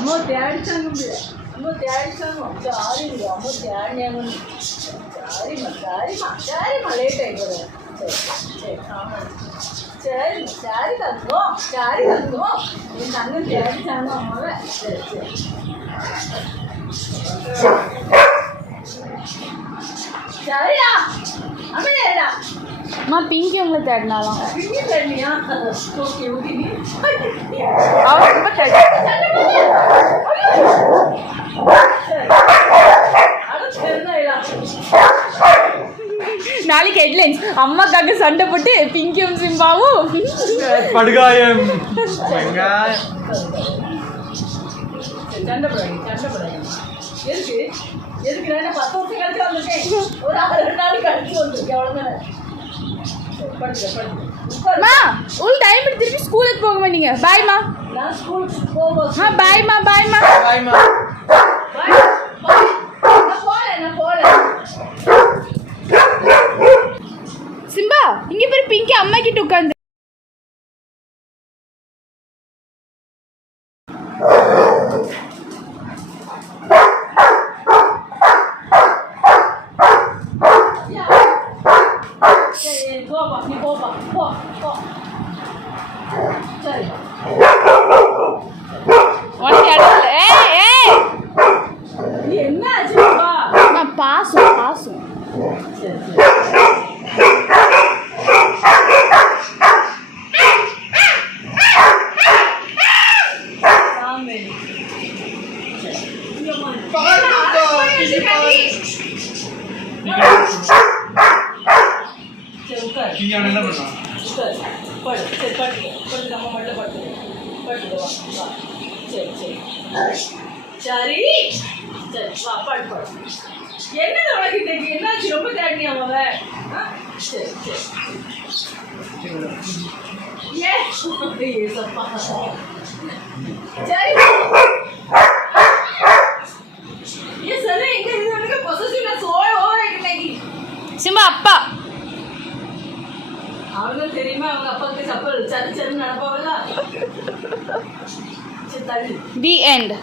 அம்மா தேடிச்சாங்க அம்மா தேடிச்சாங்க சாரி அம்மா தேடினாங்க சரிம்மா லேட் ஆகிடுது சரி ஆமாம் சரி தந்துடும் என் தங்க தேடிச்சாங்க அம்மாவை சரி சரிடா அம்மையாடா அம்மா பிங்கி உங்களை தேடினாலாம் பிங்கி தேடினியா ஓகே அவன் ரொம்ப நாளைக்கு ஹெட்லைன்ஸ் அம்மாக்காக சண்டை போட்டு பிங்கியும் சிம்பாவும் படுகாயம் சண்டை போடாங்க எதுக்கு நான் 10 வருஷம் கழிச்சு வந்திருக்கேன் ஒரு 2 நாள் கழிச்சு வந்திருக்கேன் அவ்வளோதானே மா உள் டைம் திருப்பி ஸ்கூலுக்கு போக மாட்டீங்க பாய்மா நான் ஸ்கூலுக்கு போகும்போது பாய்மா நான் போறேன் சிம்பா இங்க பேர் பிங்கி அம்மா கிட்ட உட்காந்து நீ போப்பா போ சரி நீ என்ன ஆச்சுப்பா நான் பாசம் சரி என்ன பண்ணா சரி வா பாடு என்ன உனக்கு என்னாச்சு ரொம்ப தேடினியா அவன் சரி சரி ये सर इनके इधर के पॉजिटिवनेस हो रहा है कि சிம்பா அப்பா அவங்க தெரியுமா அவங்க அப்பாக்கு சப்பல் சரி நடப்பாவல சரி தி எண்ட்